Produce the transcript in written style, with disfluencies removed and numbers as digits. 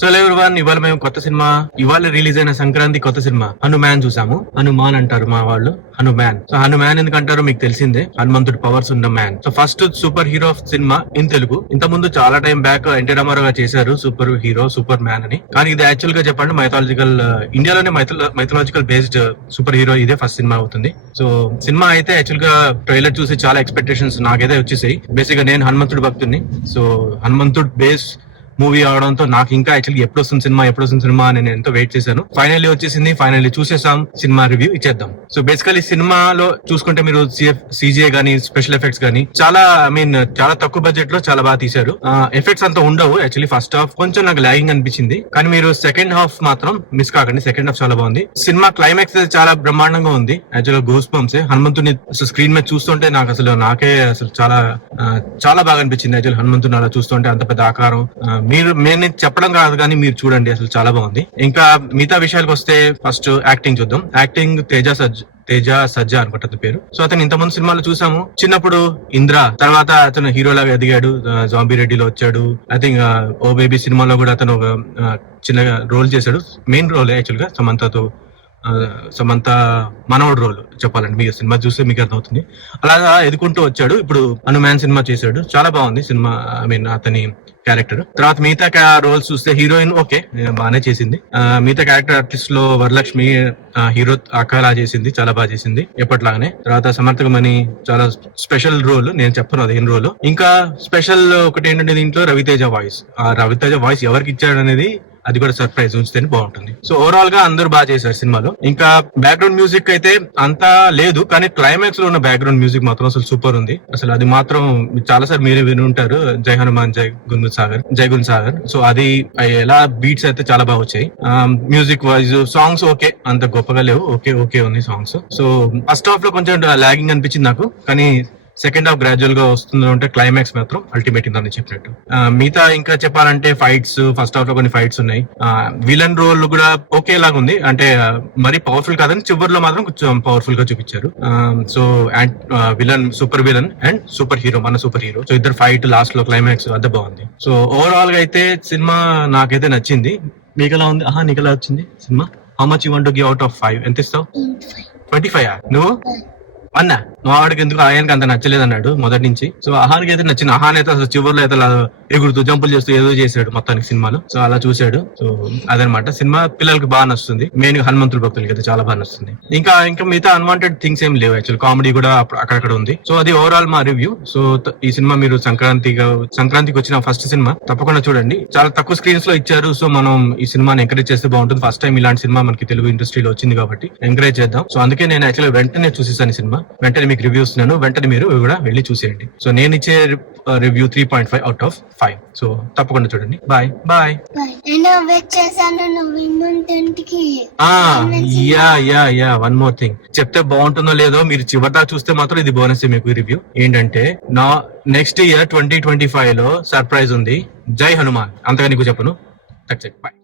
So everyone ఇవాళ మేము కొత్త సినిమా ఇవాళ రిలీజ్ అయిన సంక్రాంతి కొత్త సినిమా హనుమాన్ చూసాము. హనుమాన్ అంటారు మా వాళ్ళు, హనుమాన్. సో హనుమాన్ ఎందుకు అంటారో మీకు తెలిసిందే, హనుమంతుడి పవర్స్ ఉన్న man. So first super hero cinema in Telugu. ఇంత ముందు చాలా టైం బ్యాక్ ఎన్టీ రామారావు గారు చేశారు సూపర్ హీరో సూపర్ మ్యాన్ అని. కానీ ఇది యాక్చువల్ గా చెప్పండి మైథాలజికల్, ఇండియాలోనే మైథాలజికల్ బేస్డ్ సూపర్ హీరో ఇదే ఫస్ట్ సినిమా అవుతుంది. సో సినిమా అయితే యాక్చువల్ గా ట్రైలర్ చూసి చాలా ఎక్స్పెక్టేషన్స్ నాకైతే వచ్చేసాయి. బేసిక్ గా నేను హనుమంతుడి భక్తుడిని. సో హనుమంతుడి బేస్ మూవీ అవడంతో నాకు ఇంకా యాక్చువల్గా ఎప్పుడు వస్తుంది సినిమా అని నేను ఎంతో వెయిట్ చేశాను. ఫైనల్లీ వచ్చేసింది, ఫైనల్లీ చూసేసాం. సినిమా రివ్యూ ఇచ్చేద్దాం. సో బేసికలీ సినిమాలో చూసుకుంటే మీరు CGI గానీ స్పెషల్ ఎఫెక్ట్స్ గానీ చాలా చాలా తక్కువ బడ్జెట్ లో చాలా బాగా తీశారు. ఎఫెక్ట్స్ అంతా ఉండవు యాక్చువల్లీ. ఫస్ట్ హాఫ్ కొంచెం నాకు లాగింగ్ అనిపించింది, కానీ మీరు సెకండ్ హాఫ్ మాత్రం మిస్ కాకండి. సెకండ్ హాఫ్ చాలా బాగుంది. సినిమా క్లైమాక్స్ చాలా బ్రహ్మాండంగా ఉంది. యాక్చువల్గా గూస్ బంప్స్. హనుమంతుని స్క్రీన్ మీద చూస్తుంటే నాకే చాలా బాగా అనిపించింది. యాక్చువల్ హనుమంతుని అలా చూస్తుంటే అంత పెద్ద ఆకారం. నేను చెప్పడం కాదు కానీ మీరు చూడండి, అసలు చాలా బాగుంది. ఇంకా మిగతా విషయాలకు వస్తే ఫస్ట్ యాక్టింగ్ చూద్దాం. యాక్టింగ్ తేజ సజ్జా అనుకుంటుంది పేరు. సో అతను ఇంతకుముందు సినిమాలో చూసాము. చిన్నప్పుడు ఇంద్ర, తర్వాత అతను హీరోలాగా ఎదిగాడు, జాంబీ రెడ్డిలో వచ్చాడు. ఐ థింక్ ఓ బేబీ సినిమాలో కూడా అతను ఒక చిన్నగా రోల్ చేశాడు. మెయిన్ రోల్ యాక్చువల్ గా సమంత మనోడు రోల్ చెప్పాలండి. మీకు సినిమా చూస్తే మీకు అర్థమవుతుంది. అలాగా ఎదుకుంటూ వచ్చాడు. ఇప్పుడు హనుమాన్ సినిమా చేశాడు, చాలా బాగుంది సినిమా. అతని క్యారెక్టర్. తర్వాత మిగతా రోల్స్ చూస్తే హీరోయిన్ ఓకే బాగానే చేసింది. మిగతా క్యారెక్టర్ ఆర్టిస్ట్ లో వరలక్ష్మి హీరో అక్కలా చేసింది, చాలా బాగా చేసింది ఎప్పటిలాగానే. తర్వాత సమర్థకమని చాలా స్పెషల్ రోల్, నేను చెప్పను అదేం రోల్. ఇంకా స్పెషల్ ఒకటి ఏంటంటే దీంట్లో రవితేజ వాయిస్. ఆ రవితేజ వాయిస్ ఎవరికి ఇచ్చాడు అనేది అది కూడా సర్ప్రైజ్ ఉంచితేనే బాగుంటుంది. సో ఓవరాల్ గా అందరూ బాగా చేశారు సినిమాలో. ఇంకా బ్యాక్గ్రౌండ్ మ్యూజిక్ అయితే అంతా లేదు, కానీ క్లైమాక్స్ లో ఉన్న బ్యాక్గ్రౌండ్ మ్యూజిక్ మాత్రం అసలు సూపర్ ఉంది. అసలు అది మాత్రం చాలా సార్ మీరే విని ఉంటారు, జై హనుమాన్ జై గున్ సాగర్. సో అది ఎలా బీట్స్ అయితే చాలా బాగా వచ్చాయి. మ్యూజిక్ వైజ్ సాంగ్స్ ఓకే, అంత గొప్పగా లేవు, ఓకే ఉంది సాంగ్స్. సో ఫస్ట్ హాఫ్ లో కొంచెం లాగింగ్ అనిపించింది నాకు, కానీ సెకండ్ హాఫ్ గ్రాడ్యువల్ గా వస్తుంది. అంటే క్లైమాక్స్ మాత్రం అల్టిమేట్ అని చెప్పినట్టు. మిగతా ఇంకా చెప్పాలంటే ఫైట్స్, ఫస్ట్ హాఫ్ లో కొన్ని ఫైట్స్ ఉన్నాయి. విలన్ రోల్ కూడా ఓకే లాగా ఉంది, అంటే మరీ పవర్ఫుల్ కాదని చివరిలో మాత్రం కొంచెం పవర్ఫుల్ గా చూపించారు. So villain, super villain and super hero, మన సూపర్ హీరో. సో ఇద్దరు ఫైట్ లాస్ట్ లో క్లైమాక్స్ అంతా బాగుంది. సో ఓవరాల్ గా అయితే సినిమా నాకైతే నచ్చింది. మీకు ఎలా ఉంది? నీకు ఎలా వచ్చింది cinema? How much you want to give out of 5? ఎంత ఇస్తావు? 25. నువ్వు అన్నా? మా వాడికి ఎందుకు ఆయనకి అంత నచ్చలేదు అన్నాడు మొదటి నుంచి. సో అహానికి అయితే నచ్చింది. అహాన్ అయితే అసలు చివరిలో అయితే ఎగురుతూ జంపులు చేస్తూ ఏదో చేశాడు మొత్తానికి సినిమాలో. సో అలా చూశాడు. సో అదనమాట సినిమా. పిల్లలకి బాగా నచ్చుతుంది, మెయిన్ హనుమంతుడి భక్తులకి అయితే చాలా బాగా నచ్చుతుంది. ఇంకా మిగతా అన్వాంటెడ్ థింగ్స్ ఏం లేవు. యాక్చువల్ కామెడీ కూడా అక్కడక్కడ ఉంది. సో అది ఓవరాల్ మా రివ్యూ. సో ఈ సినిమా మీరు సంక్రాంతికి వచ్చిన ఫస్ట్ సినిమా తప్పకుండా చూడండి. చాలా తక్కువ స్క్రీన్స్ లో ఇచ్చారు. సో మనం ఈ సినిమాని ఎంకరేజ్ చేస్తే బాగుంటుంది. ఫస్ట్ టైం ఇలాంటి సినిమా మనకి తెలుగు ఇండస్ట్రీలో వచ్చింది కాబట్టి ఎంకరేజ్ చేద్దాం. సో అందుకే నేను యాక్చువల్గా వెంటనే చూసేసాను సినిమా. వెంటనే మీకు రివ్యూ ఇస్తున్నాను, వెంటనే మీరు కూడా వెళ్ళి చూసేయండి. సో నేను ఇచ్చే రివ్యూ 3.5 out of 5. సో తప్పకుండా చూడండి. బాయ్. వన్ మోర్ థింగ్ చెప్తే బాగుంటుందో లేదో, మీరు చివరిదాకా చూస్తే మాత్రం ఇది బోనస్ మీకు రివ్యూ. ఏంటంటే నా నెక్స్ట్ ఇయర్ 2025 లో సర్ప్రైజ్ ఉంది. జై హనుమాన్. అంతగా నీకు చెప్పను. బాయ్.